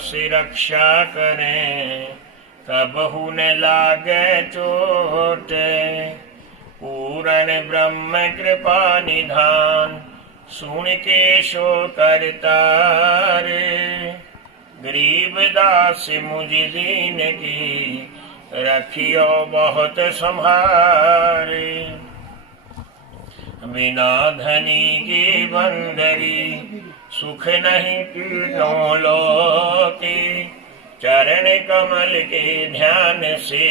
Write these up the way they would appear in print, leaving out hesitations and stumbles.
से रक्षा करें, कबहु न लागे चोट। पूर्ण ब्रह्म कृपा निधान, सुन के शो करतार। गरीब दास मुझ दीन की, रखियो बहुत संभारे। बिना धनी की बंदगी, सुख नहीं तीनों लोके। चरण कमल के ध्यान से,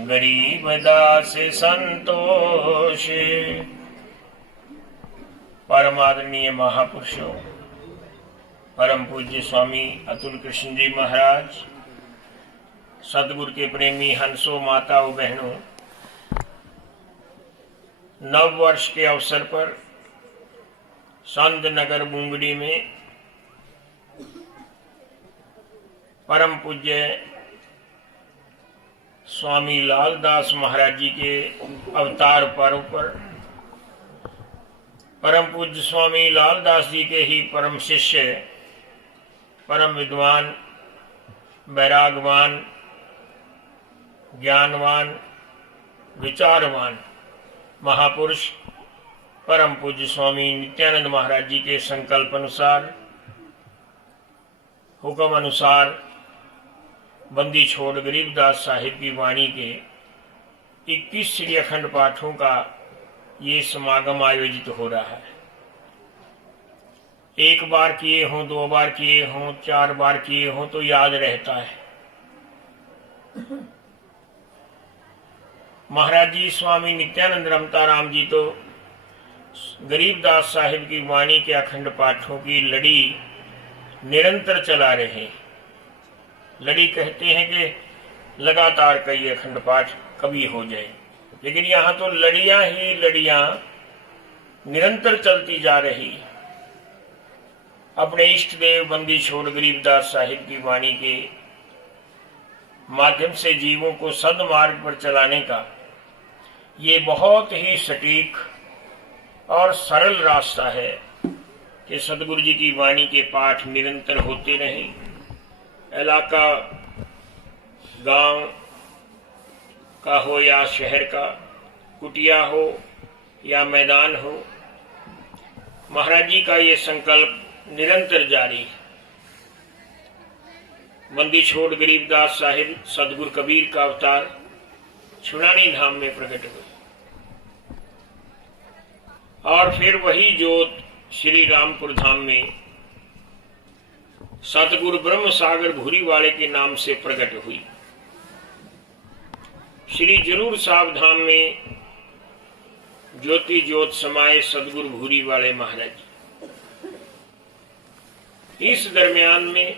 गरीब दास संतोष। परम आदरणीय महापुरुषों, परम पूज्य स्वामी अतुल कृष्ण जी महाराज, सदगुरु के प्रेमी हंसों, माताओं, बहनों, नव वर्ष के अवसर पर संत नगर बुंगड़ी में परम पूज्य स्वामी लालदास महाराज जी के अवतार पर्व पर परम पूज्य स्वामी लालदास जी के ही परम शिष्य, परम विद्वान, वैरागवान, ज्ञानवान, विचारवान महापुरुष परम पूज्य स्वामी नित्यानंद महाराज जी के संकल्प अनुसार, हुक्म अनुसार बंदी छोड़ गरीबदास साहिब की वाणी के 21 श्री अखंड पाठों का ये समागम आयोजित हो रहा है। एक बार किए हों, 2 बार किए हों, 4 बार किए हों तो याद रहता है। महाराज जी स्वामी नित्यानंद रमताराम जी तो गरीबदास साहिब की वाणी के अखंड पाठों की लड़ी निरंतर चला रहे। लड़ी कहते हैं कि लगातार कई अखंड पाठ कभी हो जाए, लेकिन यहाँ तो लड़ियां ही लड़ियां निरंतर चलती जा रही। अपने इष्ट देव बंदी छोड़ गरीबदास साहिब की वाणी के माध्यम से जीवों को सद्मार्ग पर चलाने का ये बहुत ही सटीक और सरल रास्ता है कि सदगुरु जी की वाणी के पाठ निरंतर होते रहें। इलाका गांव का हो या शहर का, कुटिया हो या मैदान हो, महाराज जी का ये संकल्प निरंतर जारी है। बंदी छोड़ गरीबदास साहिब सदगुरु कबीर का अवतार छुड़ानी धाम में प्रकट हुए और फिर वही जोत श्री रामपुर धाम में सतगुरु ब्रह्म सागर भूरी वाले के नाम से प्रकट हुई। श्री जरूर साहब धाम में ज्योति ज्योत समाये सदगुरु भूरी वाले महाराज। इस दरमियान में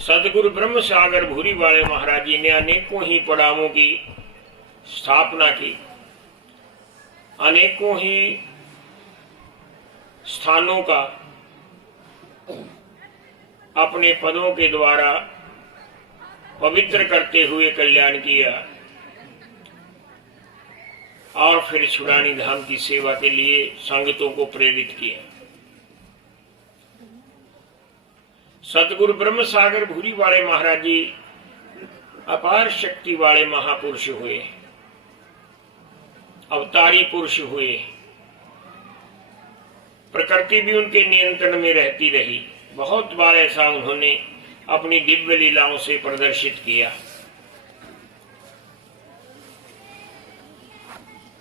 सदगुरु ब्रह्म सागर भूरी वाले महाराज जी ने अनेकों ही पड़ावों की स्थापना की, अनेकों ही स्थानों का अपने पदों के द्वारा पवित्र करते हुए कल्याण किया और फिर छुड़ानी धाम की सेवा के लिए संगतों को प्रेरित किया। सतगुरु ब्रह्म सागर भूरी वाले महाराज जी अपार शक्ति वाले महापुरुष हुए, अवतारी पुरुष हुए। प्रकृति भी उनके नियंत्रण में रहती रही। बहुत बार ऐसा उन्होंने अपनी दिव्य लीलाओं से प्रदर्शित किया।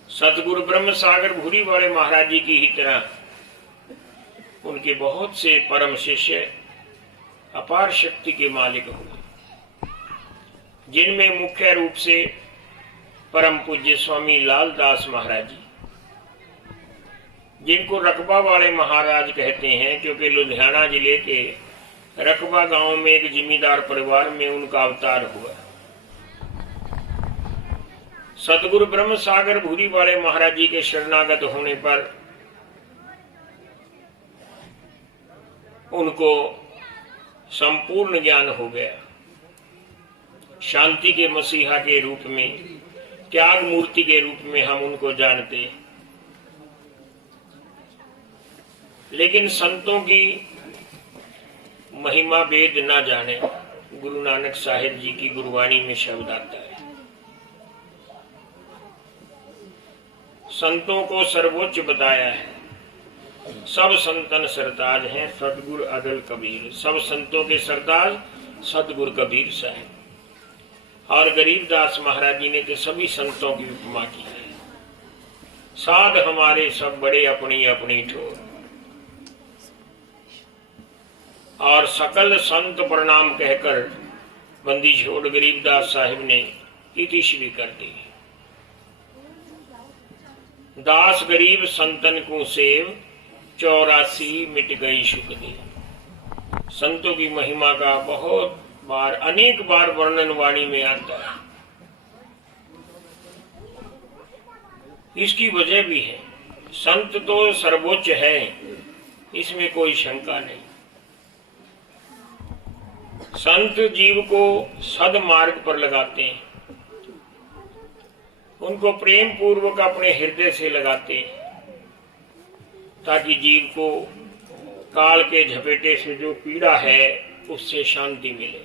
सतगुरु ब्रह्म सागर भूरी वाले महाराज जी की ही तरह उनके बहुत से परम शिष्य अपार शक्ति के मालिक हुए, जिनमें मुख्य रूप से परम पूज्य स्वामी लालदास महाराज जी, जिनको रकबा वाले महाराज कहते हैं, क्योंकि लुधियाना जिले के रकबा गांव में एक जिमीदार परिवार में उनका अवतार हुआ। सतगुरु ब्रह्म सागर भूरी वाले महाराज जी के शरणागत होने पर उनको संपूर्ण ज्ञान हो गया। शांति के मसीहा के रूप में, त्याग मूर्ति के रूप में हम उनको जानते हैं। लेकिन संतों की महिमा वेद ना जाने, गुरु नानक साहिब जी की गुरबाणी में शब्द आता है। संतों को सर्वोच्च बताया है, सब संतन सरताज हैं सतगुरु अदल कबीर। सब संतों के सरताज सतगुरु कबीर साहब। और गरीबदास महाराज जी ने तो सभी संतों की उपमा की है। साध हमारे सब बड़े अपनी अपनी ठोर, और सकल संत प्रणाम कहकर बंदी छोड़ गरीबदास साहिब ने इतिश्री कर दी। दास गरीब संतन को सेव, 84 मिट गई शुक देव। संतों की महिमा का बहुत बार, अनेक बार वर्णन वाणी में आता है। इसकी वजह भी है, संत तो सर्वोच्च है, इसमें कोई शंका नहीं। संत जीव को सदमार्ग पर लगाते हैं, उनको प्रेम पूर्वक अपने हृदय से लगाते हैं, ताकि जीव को काल के झपेटे से जो पीड़ा है उससे शांति मिले।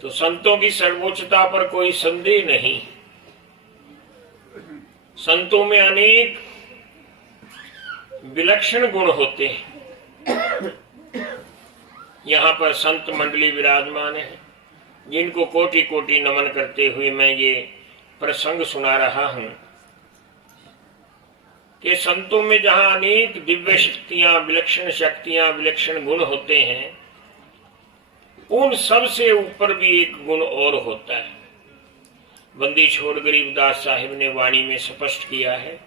तो संतों की सर्वोच्चता पर कोई संदेह नहीं। संतों में अनेक विलक्षण गुण होते हैं। यहाँ पर संत मंडली विराजमान है, जिनको कोटि कोटि नमन करते हुए मैं ये प्रसंग सुना रहा हूं कि संतों में जहां अनेक दिव्य शक्तियां, विलक्षण गुण होते हैं, उन सब से ऊपर भी एक गुण और होता है। बंदी छोड़ गरीबदास साहिब ने वाणी में स्पष्ट किया है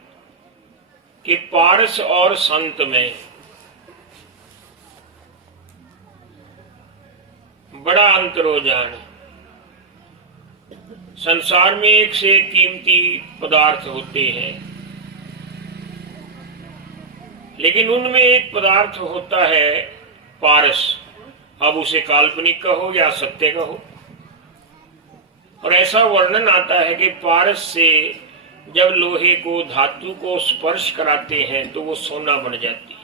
कि पारस और संत में बड़ा अंतर हो जाना। संसार में एक से एक कीमती पदार्थ होते हैं, लेकिन उनमें एक पदार्थ होता है पारस। अब उसे काल्पनिक कहो या सत्य कहो, और ऐसा वर्णन आता है कि पारस से जब लोहे को, धातु को स्पर्श कराते हैं तो वो सोना बन जाती है।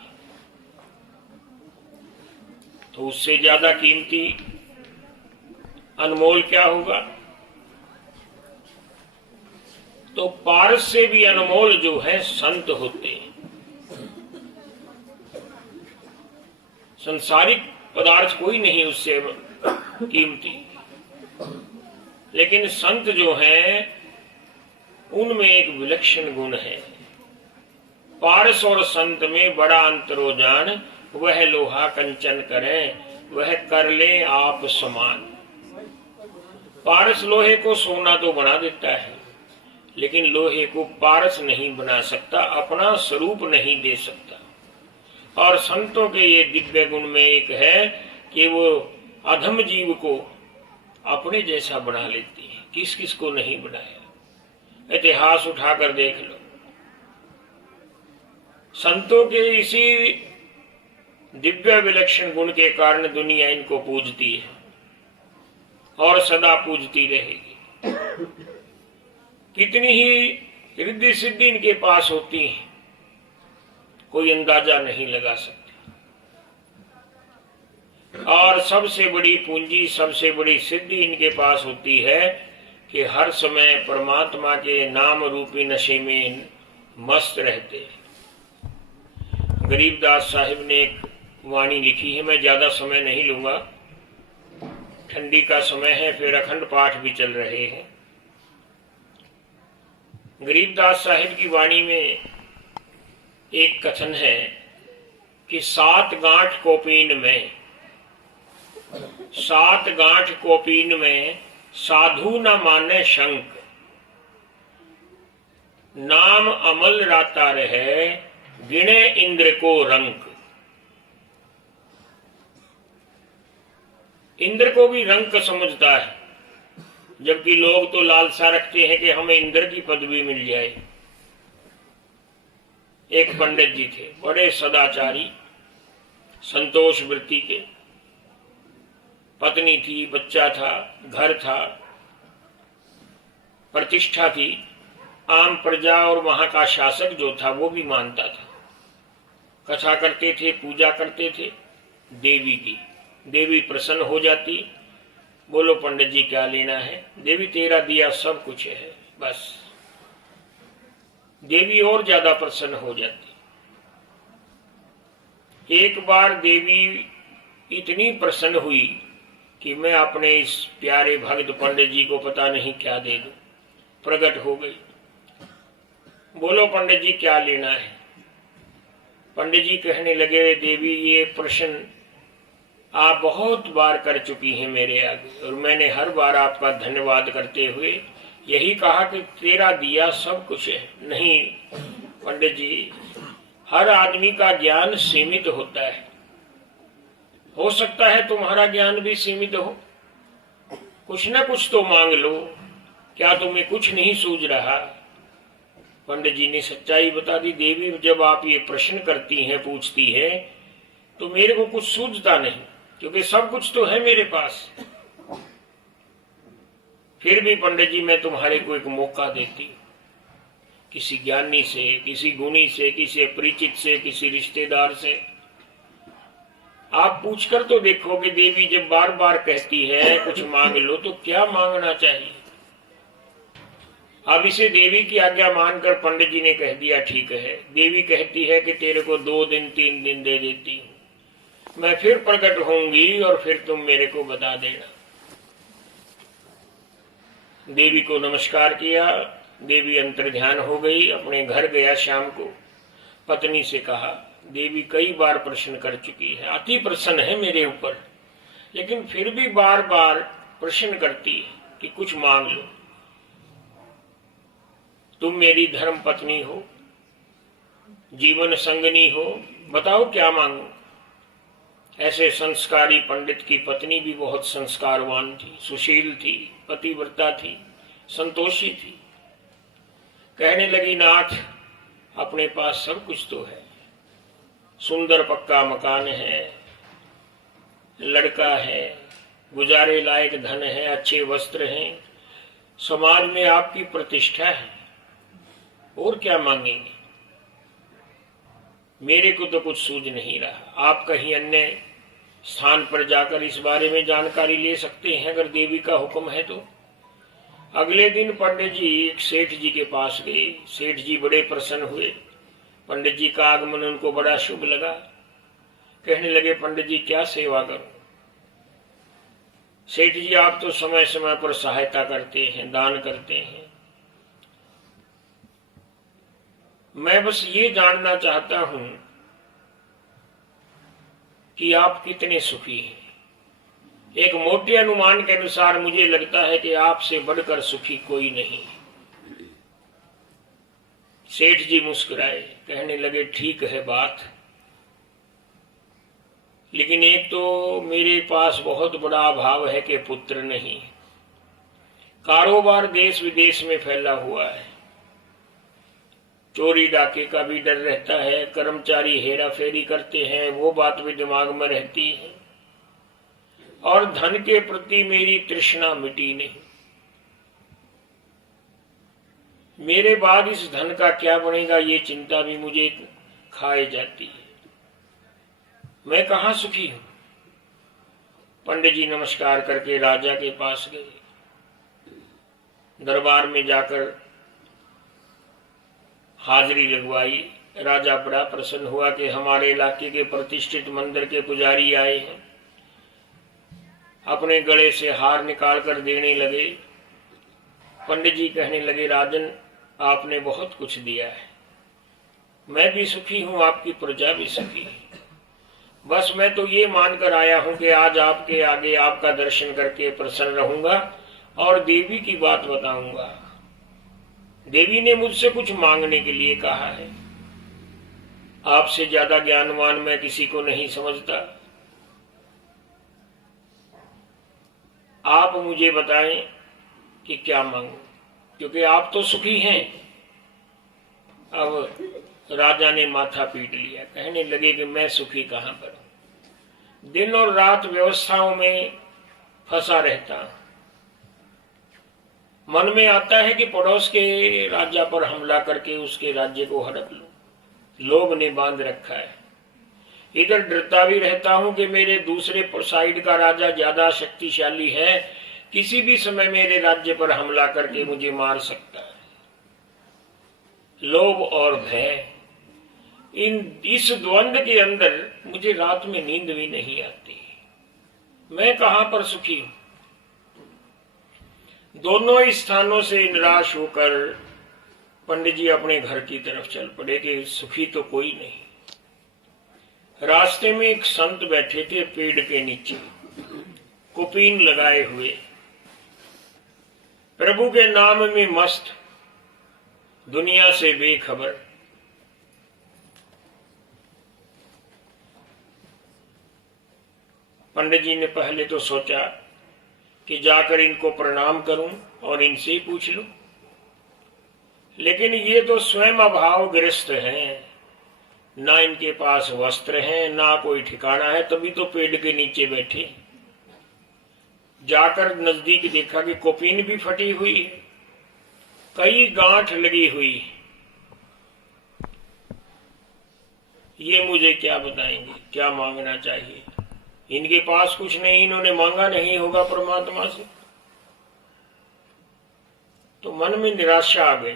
तो उससे ज्यादा कीमती, अनमोल क्या होगा? तो पारस से भी अनमोल जो है संत होते हैं। संसारिक पदार्थ कोई नहीं उससे कीमती, लेकिन संत जो हैं उनमें एक विलक्षण गुण है। पारस और संत में बड़ा अंतर हो जान, वह लोहा कंचन करें, वह कर ले आप समान। पारस लोहे को सोना तो बना देता है, लेकिन लोहे को पारस नहीं बना सकता, अपना स्वरूप नहीं दे सकता। और संतों के ये दिव्य गुण में एक है कि वो अधम जीव को अपने जैसा बना लेती है। किस किस को नहीं बनाया, इतिहास उठाकर देख लो। संतों के इसी दिव्य विलक्षण गुण के कारण दुनिया इनको पूजती है और सदा पूजती रहेगी। कितनी ही रिद्धि सिद्धि इनके पास होती है, कोई अंदाजा नहीं लगा सकता। और सबसे बड़ी पूंजी, सबसे बड़ी सिद्धि इनके पास होती है कि हर समय परमात्मा के नाम रूपी नशे में मस्त रहते हैं। गरीबदास साहिब ने एक वाणी लिखी है, मैं ज्यादा समय नहीं लूंगा, ठंडी का समय है, फिर अखंड पाठ भी चल रहे हैं। गरीबदास साहिब की वाणी में एक कथन है कि 7 गांठ कोपीन में, 7 गांठ कोपीन में साधु न माने शंक, नाम अमल राता रहे, गिणे इंद्र को रंक। इंद्र को भी रंक समझता है, जबकि लोग तो लालसा रखते हैं कि हमें इंद्र की पदवी मिल जाए। एक पंडित जी थे, बड़े सदाचारी, संतोष वृत्ति के, पत्नी थी, बच्चा था, घर था, प्रतिष्ठा थी। आम प्रजा और वहां का शासक जो था वो भी मानता था। कथा करते थे, पूजा करते थे, देवी की। देवी प्रसन्न हो जाती, बोलो पंडित जी क्या लेना है? देवी तेरा दिया सब कुछ है, बस। देवी और ज्यादा प्रसन्न हो जाती। एक बार देवी इतनी प्रसन्न हुई कि मैं अपने इस प्यारे भक्त पंडित जी को पता नहीं क्या दे दूं। प्रकट हो गई, बोलो पंडित जी क्या लेना है? पंडित जी कहने लगे, देवी ये प्रश्न आप बहुत बार कर चुकी हैं मेरे आगे, और मैंने हर बार आपका धन्यवाद करते हुए यही कहा कि तेरा दिया सब कुछ है। नहीं पंडित जी, हर आदमी का ज्ञान सीमित होता है। हो सकता है तुम्हारा ज्ञान भी सीमित हो, कुछ ना कुछ तो मांग लो। क्या तुम्हें कुछ नहीं सूझ रहा? पंडित जी ने सच्चाई बता दी। देवी जब आप ये प्रश्न करती हैं, पूछती हैं, तो मेरे को कुछ सूझता नहीं, क्योंकि सब कुछ तो है मेरे पास। फिर भी पंडित जी मैं तुम्हारे को एक मौका देती, किसी ज्ञानी से, किसी गुणी से, किसी परिचित से, किसी रिश्तेदार से आप पूछकर तो देखो कि देवी जब बार बार कहती है कुछ मांग लो, तो क्या मांगना चाहिए। अब इसे देवी की आज्ञा मानकर पंडित जी ने कह दिया ठीक है। देवी कहती है कि तेरे को 2 दिन 3 दिन दे देती हूं, मैं फिर प्रकट होंगी और फिर तुम मेरे को बता देना। देवी को नमस्कार किया, देवी अंतर्ध्यान हो गई, अपने घर गया। शाम को पत्नी से कहा, देवी कई बार प्रश्न कर चुकी है, अति प्रसन्न है मेरे ऊपर, लेकिन फिर भी बार बार प्रश्न करती है कि कुछ मांग लो। तुम मेरी धर्म पत्नी हो, जीवन संगनी हो, बताओ क्या मांगो। ऐसे संस्कारी पंडित की पत्नी भी बहुत संस्कारवान थी, सुशील थी, पतिव्रता थी, संतोषी थी। कहने लगी, नाथ अपने पास सब कुछ तो है, सुंदर पक्का मकान है, लड़का है, गुजारे लायक धन है, अच्छे वस्त्र हैं, समाज में आपकी प्रतिष्ठा है, और क्या मांगेंगे? मेरे को तो कुछ सूझ नहीं रहा। आप कहीं अन्य स्थान पर जाकर इस बारे में जानकारी ले सकते हैं, अगर देवी का हुक्म है तो। अगले दिन पंडित जी एक सेठ जी के पास गए। सेठ जी बड़े प्रसन्न हुए, पंडित जी का आगमन उनको बड़ा शुभ लगा। कहने लगे, पंडित जी क्या सेवा करूं? सेठ जी आप तो समय समय पर सहायता करते हैं, दान करते हैं, मैं बस ये जानना चाहता हूं कि आप कितने सुखी हैं। एक मोटे अनुमान के अनुसार मुझे लगता है कि आपसे बढ़कर सुखी कोई नहीं। सेठ जी मुस्कुराए, कहने लगे, ठीक है बात, लेकिन एक तो मेरे पास बहुत बड़ा अभाव है कि पुत्र नहीं। कारोबार देश विदेश में फैला हुआ है, चोरी डाके का भी डर रहता है, कर्मचारी हेरा फेरी करते हैं, वो बात भी दिमाग में रहती है, और धन के प्रति मेरी तृष्णा मिटी नहीं। मेरे बाद इस धन का क्या बनेगा, ये चिंता भी मुझे खाए जाती है। मैं कहां सुखी हूं? पंडित जी नमस्कार करके राजा के पास गए। दरबार में जाकर हाजिरी लगवाई। राजा बड़ा प्रसन्न हुआ कि हमारे इलाके के प्रतिष्ठित मंदिर के पुजारी आए हैं। अपने गले से हार निकाल कर देने लगे। पंडित जी कहने लगे, राजन आपने बहुत कुछ दिया है, मैं भी सुखी हूं, आपकी प्रजा भी सुखी है। बस मैं तो ये मानकर आया हूं कि आज आपके आगे आपका दर्शन करके प्रसन्न रहूंगा और देवी की बात बताऊंगा। देवी ने मुझसे कुछ मांगने के लिए कहा है। आपसे ज्यादा ज्ञानवान मैं किसी को नहीं समझता। आप मुझे बताएं कि क्या मांगूं, क्योंकि आप तो सुखी हैं। अब राजा ने माथा पीट लिया, कहने लगे कि मैं सुखी कहां पर हूं, दिन और रात व्यवस्थाओं में फंसा रहता हूं। मन में आता है कि पड़ोस के राज्य पर हमला करके उसके राज्य को हड़प लूं। लोभ ने बांध रखा है, इधर डरता भी रहता हूं कि मेरे दूसरे साइड का राजा ज्यादा शक्तिशाली है, किसी भी समय मेरे राज्य पर हमला करके मुझे मार सकता है। लोभ और भय, इस द्वंद के अंदर मुझे रात में नींद भी नहीं आती। मैं कहां पर सुखी हूं? दोनों स्थानों से निराश होकर पंडित जी अपने घर की तरफ चल पड़े कि सुखी तो कोई नहीं। रास्ते में एक संत बैठे थे पेड़ के नीचे, कुपीन लगाए हुए, प्रभु के नाम में मस्त, दुनिया से बेखबर। पंडित जी ने पहले तो सोचा कि जाकर इनको प्रणाम करूं और इनसे ही पूछ लूं, लेकिन ये तो स्वयं अभावग्रस्त हैं, ना इनके पास वस्त्र हैं, ना कोई ठिकाना है, तभी तो पेड़ के नीचे बैठे। जाकर नजदीक देखा कि कोपीन भी फटी हुई है, कई गांठ लगी हुई। ये मुझे क्या बताएंगे, क्या मांगना चाहिए? इनके पास कुछ नहीं, इन्होंने मांगा नहीं होगा परमात्मा से। तो मन में निराशा आ गई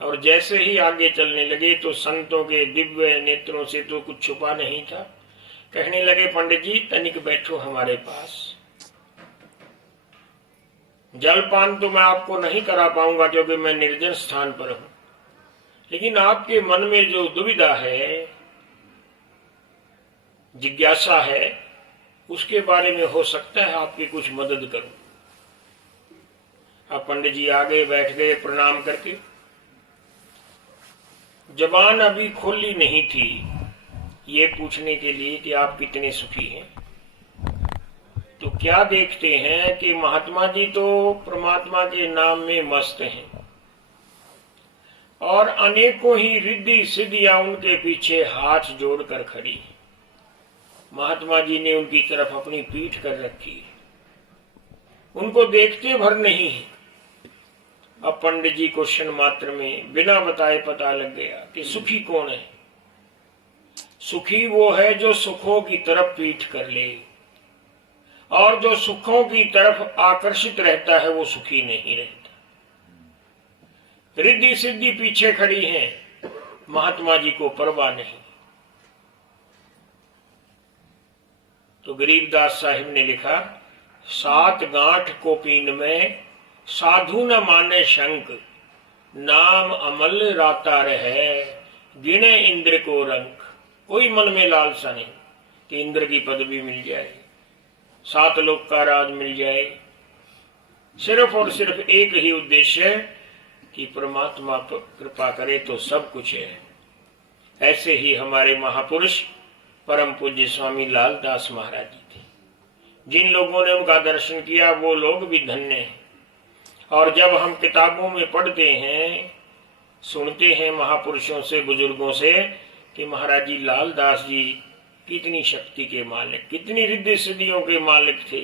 और जैसे ही आगे चलने लगे तो संतों के दिव्य नेत्रों से तो कुछ छुपा नहीं था। कहने लगे, पंडित जी तनिक बैठो हमारे पास। जलपान तो मैं आपको नहीं करा पाऊंगा क्योंकि मैं निर्जन स्थान पर हूं, लेकिन आपके मन में जो दुविधा है, जिज्ञासा है, उसके बारे में हो सकता है आपकी कुछ मदद करूं। अब पंडित जी आगे बैठ गए प्रणाम करके। जबान अभी खोली नहीं थी ये पूछने के लिए कि आप कितने सुखी हैं। तो क्या देखते हैं कि महात्मा जी तो परमात्मा के नाम में मस्त हैं और अनेकों ही रिद्धि सिद्धियां उनके पीछे हाथ जोड़कर खड़ी। महात्मा जी ने उनकी तरफ अपनी पीठ कर रखी, उनको देखते भर नहीं है। अब पंडित जी को क्षण मात्र में बिना बताए पता लग गया कि सुखी कौन है। सुखी वो है जो सुखों की तरफ पीठ कर ले, और जो सुखों की तरफ आकर्षित रहता है वो सुखी नहीं रहता। रिद्धि सिद्धि पीछे खड़ी है, महात्मा जी को परवाह नहीं। तो गरीबदास साहिब ने लिखा, 7 गांठ कोपीन में साधु न माने शंक, नाम अमल राता रहे, गिने इंद्र को रंक। कोई मन में लालसा नहीं कि इंद्र की पदवी मिल जाए, 7 लोक का राज मिल जाए। सिर्फ और सिर्फ एक ही उद्देश्य है कि परमात्मा पर कृपा करे तो सब कुछ है। ऐसे ही हमारे महापुरुष परम पूज्य स्वामी लालदास महाराज जी थे। जिन लोगों ने उनका दर्शन किया वो लोग भी धन्य हैं। और जब हम किताबों में पढ़ते हैं, सुनते हैं महापुरुषों से, बुजुर्गों से कि महाराज जी लालदास जी कितनी शक्ति के मालिक, कितनी रिद्धि सिद्धियों के मालिक थे।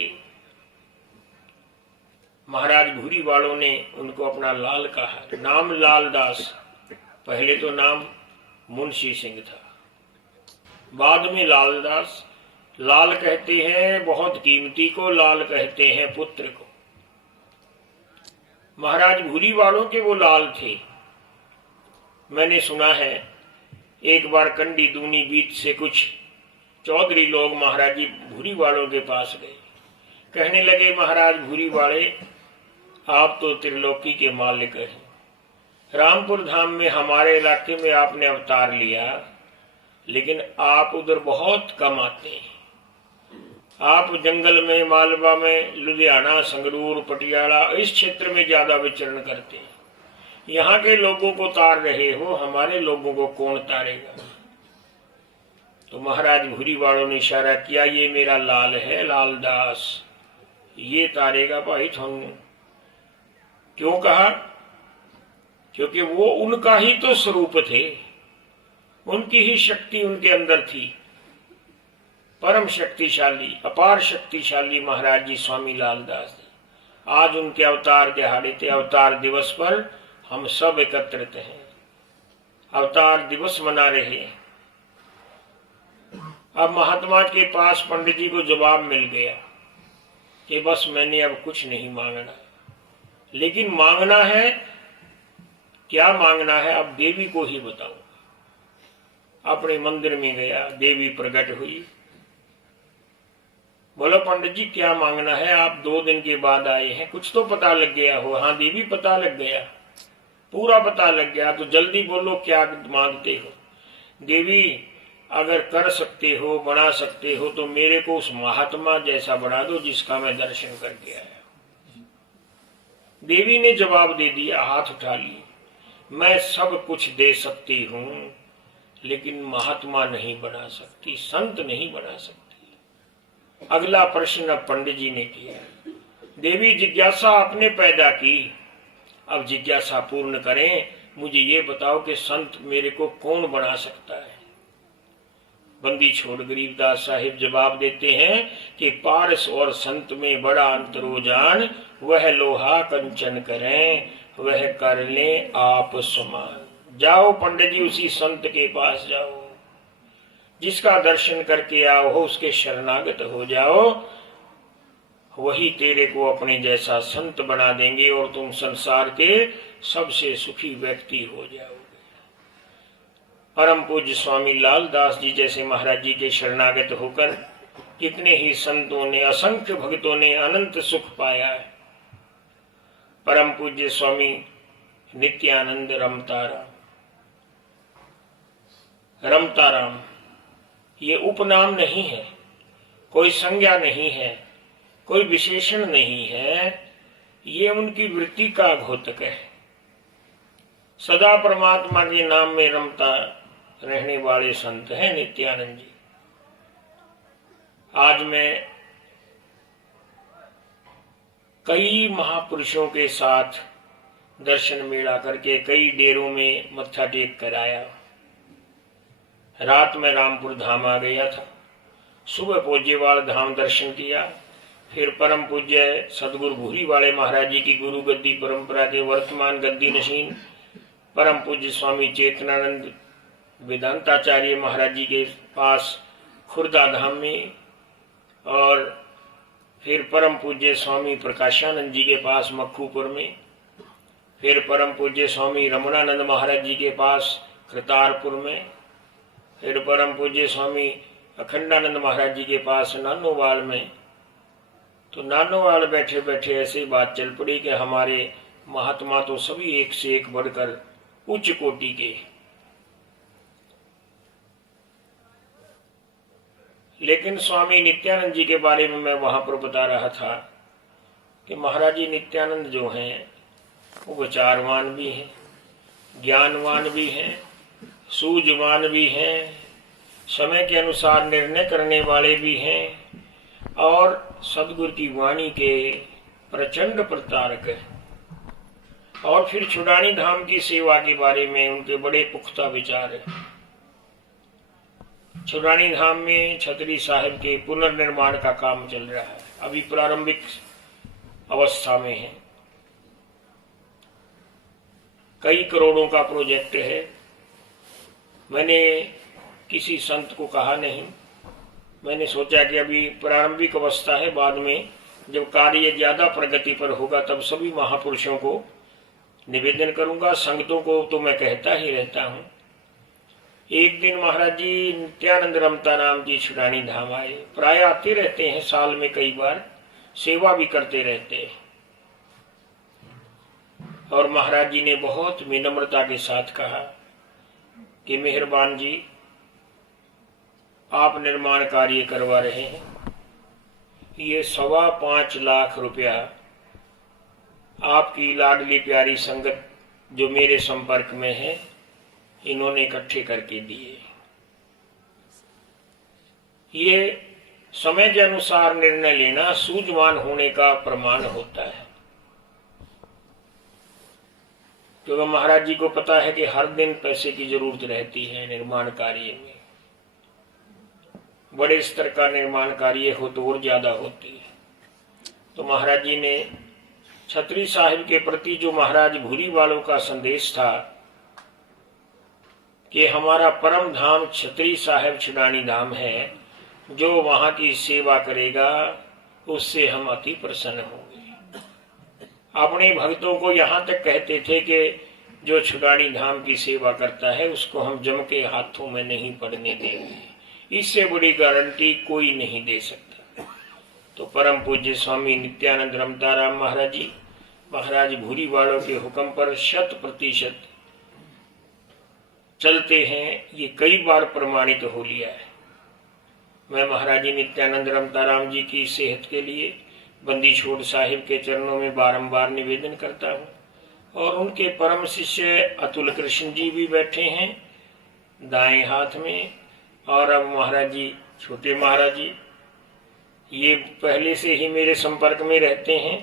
महाराज भूरी वालों ने उनको अपना लाल कहा, नाम लालदास। पहले तो नाम मुंशी सिंह था, बाद में लालदास। लाल कहते हैं बहुत कीमती को, लाल कहते हैं पुत्र को। महाराज भूरी वालों के वो लाल थे। मैंने सुना है एक बार कंडी दूनी बीच से कुछ चौधरी लोग महाराज जी भूरी वालों के पास गए। कहने लगे, महाराज भूरी वाले आप तो त्रिलोकी के मालिक हैं, रामपुर धाम में हमारे इलाके में आपने अवतार लिया, लेकिन आप उधर बहुत कम आते हैं। आप जंगल में, मालवा में, लुधियाना, संगरूर, पटियाला इस क्षेत्र में ज्यादा विचरण करते हैं। यहाँ के लोगों को तार रहे हो, हमारे लोगों को कौन तारेगा? तो महाराज भूरी वालों ने इशारा किया, ये मेरा लाल है, लालदास, ये तारेगा भाई थानू। क्यों कहा? क्योंकि वो उनका ही तो स्वरूप थे, उनकी ही शक्ति उनके अंदर थी। परम शक्तिशाली, अपार शक्तिशाली महाराज जी स्वामी लालदास जी। आज उनके अवतार दिहाड़े थे। अवतार दिवस पर हम सब एकत्रित हैं, अवतार दिवस मना रहे हैं। अब महात्मा के पास पंडित जी को जवाब मिल गया कि बस मैंने अब कुछ नहीं मांगना, लेकिन मांगना है, क्या मांगना है अब देवी को ही बताऊंगा। अपने मंदिर में गया, देवी प्रकट हुई। बोलो पंडित जी क्या मांगना है, आप 2 दिन के बाद आए हैं, कुछ तो पता लग गया हो। हाँ देवी पता लग गया, पूरा पता लग गया, तो जल्दी बोलो क्या मांगते हो। देवी अगर कर सकते हो, बना सकते हो, तो मेरे को उस महात्मा जैसा बना दो जिसका मैं दर्शन करके आया। देवी ने जवाब दे दिया, हाथ उठा ली, मैं सब कुछ दे सकती हूं लेकिन महात्मा नहीं बना सकती, संत नहीं बना सकती। अगला प्रश्न अब पंडित जी ने किया। देवी जिज्ञासा आपने पैदा की, अब जिज्ञासा पूर्ण करें, मुझे ये बताओ कि संत मेरे को कौन बना सकता है। बंदी छोड़ गरीबदास साहिब जवाब देते हैं कि पारस और संत में बड़ा अंतरो जान, वह लोहा कंचन करें, वह कर ले आप समान। जाओ पंडित जी उसी संत के पास जाओ, जिसका दर्शन करके आओ हो, उसके शरणागत हो जाओ, वही तेरे को अपने जैसा संत बना देंगे और तुम संसार के सबसे सुखी व्यक्ति हो जाओगे। परम पूज्य स्वामी लाल दास जी जैसे महाराज जी के शरणागत होकर कितने ही संतों ने, असंख्य भक्तों ने अनंत सुख पाया है। परम पूज्य स्वामी नित्यानंद रमताराम ये उपनाम नहीं है, कोई संज्ञा नहीं है, कोई विशेषण नहीं है, ये उनकी वृत्ति का घोतक है। सदा परमात्मा के नाम में रमता रहने वाले संत हैं नित्यानंद जी। आज मैं कई महापुरुषों के साथ दर्शन मेला करके कई डेरों में मत्था टेक कर आया। रात में रामपुर धाम आ गया था, सुबह पूज्यवाल धाम दर्शन किया, फिर परम पूज्य सदगुरु भूरी वाले महाराज जी की गुरु गद्दी परंपरा के वर्तमान गद्दी नशीन परम पूज्य स्वामी चेतनानंद वेदांताचार्य महाराज जी के पास खुर्दा धाम में, और फिर परम पूज्य स्वामी प्रकाशानंद जी के पास मक्खूपुर में, फिर परम पूज्य स्वामी रमणानंद महाराज जी के पास कृतारपुर में, फिर परम पूज्य स्वामी अखंडानंद महाराज जी के पास नानोवाल में। तो नानोवाल बैठे बैठे ऐसी बात चल पड़ी कि हमारे महात्मा तो सभी एक से एक बढ़कर उच्च कोटि के, लेकिन स्वामी नित्यानंद जी के बारे में मैं वहां पर बता रहा था कि महाराज जी नित्यानंद जो हैं वो विचारवान भी हैं, ज्ञानवान भी हैं, सूझवान भी हैं, समय के अनुसार निर्णय करने वाले भी हैं, और सदगुरु की वाणी के प्रचंड प्रतारक हैं। और फिर छुड़ानी धाम की सेवा के बारे में उनके बड़े पुख्ता विचार हैं। छुड़ानी धाम में छतरी साहिब के पुनर्निर्माण का काम चल रहा है, अभी प्रारंभिक अवस्था में है। कई करोड़ों का प्रोजेक्ट है। मैंने किसी संत को कहा नहीं, मैंने सोचा कि अभी प्रारंभिक अवस्था है, बाद में जब कार्य ज्यादा प्रगति पर होगा तब सभी महापुरुषों को निवेदन करूंगा। संगतों को तो मैं कहता ही रहता हूं। एक दिन महाराज जी नित्यानंद रमताराम जी छुड़ानी धाम आए, प्राय आते रहते हैं, साल में कई बार सेवा भी करते रहते हैं। और महाराज जी ने बहुत विनम्रता के साथ कहा कि मेहरबान जी, आप निर्माण कार्य करवा रहे हैं, ये 5.25 लाख रुपया आपकी लाडली प्यारी संगत जो मेरे संपर्क में है, इन्होंने इकट्ठे करके दिए। ये समय के अनुसार निर्णय लेना सूझवान होने का प्रमाण होता है, क्योंकि महाराज जी को पता है कि हर दिन पैसे की जरूरत रहती है निर्माण कार्य में। बड़े स्तर का निर्माण कार्य हो तो और ज्यादा होती है। तो महाराज जी ने छतरी साहिब के प्रति जो महाराज भूरी वालों का संदेश था कि हमारा परम धाम छतरी साहिब छुड़ानी धाम है, जो वहां की सेवा करेगा उससे हम अति प्रसन्न होंगे। अपने भक्तों को यहाँ तक कहते थे कि जो छुड़ानी धाम की सेवा करता है उसको हम जम के हाथों में नहीं पड़ने देंगे। इससे बड़ी गारंटी कोई नहीं दे सकता। तो परम पूज्य स्वामी नित्यानंद रमताराम महाराज जी महाराज भूरी वालों के हुक्म पर 100% चलते हैं, ये कई बार प्रमाणित हो लिया है। मैं महाराज जी नित्यानंद रमताराम जी की सेहत के लिए बंदी छोड़ साहिब के चरणों में बारंबार निवेदन करता हूँ। और उनके परम शिष्य अतुल कृष्ण जी भी बैठे हैं दाएं हाथ में, और अब महाराज जी छोटे महाराज जी ये पहले से ही मेरे संपर्क में रहते हैं,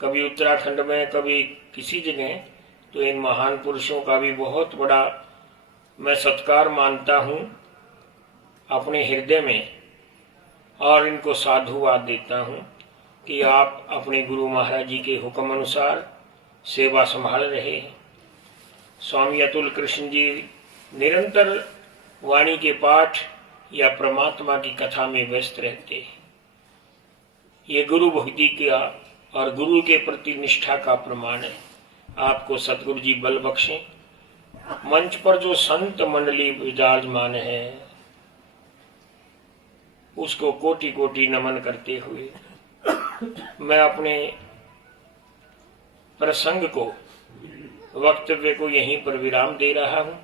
कभी उत्तराखंड में कभी किसी जगह। तो इन महान पुरुषों का भी बहुत बड़ा मैं सत्कार मानता हूँ अपने हृदय में, और इनको साधुवाद देता हूँ कि आप अपने गुरु महाराज जी के हुक्म अनुसार सेवा संभाल रहे हैं। स्वामी अतुल कृष्ण जी निरंतर वाणी के पाठ या परमात्मा की कथा में व्यस्त रहते हैं। ये गुरु भक्ति का और गुरु के प्रति निष्ठा का प्रमाण है। आपको सतगुरु जी बल बख्शें। मंच पर जो संत मंडली विराजमान है उसको कोटि कोटि नमन करते हुए मैं अपने प्रसंग को वक्तव्य को यहीं पर विराम दे रहा हूं।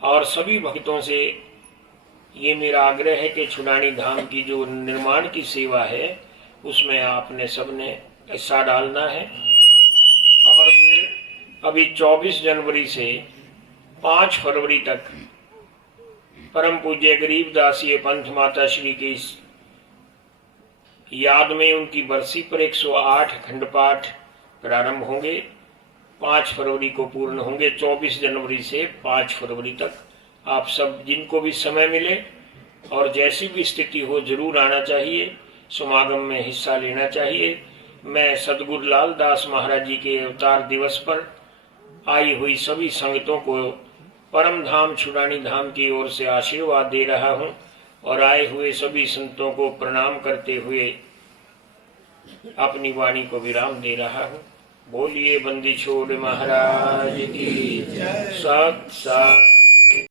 और सभी भक्तों से ये मेरा आग्रह है कि छुड़ानी धाम की जो निर्माण की सेवा है उसमें आपने सबने हिस्सा डालना है। और फिर अभी 24 जनवरी से 5 फरवरी तक परम पूज्य गरीबदास ये पंथ माता श्री की याद में उनकी बरसी पर 108 खंड पाठ प्रारंभ होंगे। 5 फरवरी को पूर्ण होंगे। 24 जनवरी से 5 फरवरी तक आप सब जिनको भी समय मिले और जैसी भी स्थिति हो जरूर आना चाहिए, समागम में हिस्सा लेना चाहिए। मैं सतगुरु लाल दास महाराज जी के अवतार दिवस पर आई हुई सभी संगतों को परम धाम छुड़ानी धाम की ओर से आशीर्वाद दे रहा हूं और आए हुए सभी संतों को प्रणाम करते हुए अपनी वाणी को विराम दे रहा हूं। बोलिए बंदी छोड़ महाराज की। सत सत।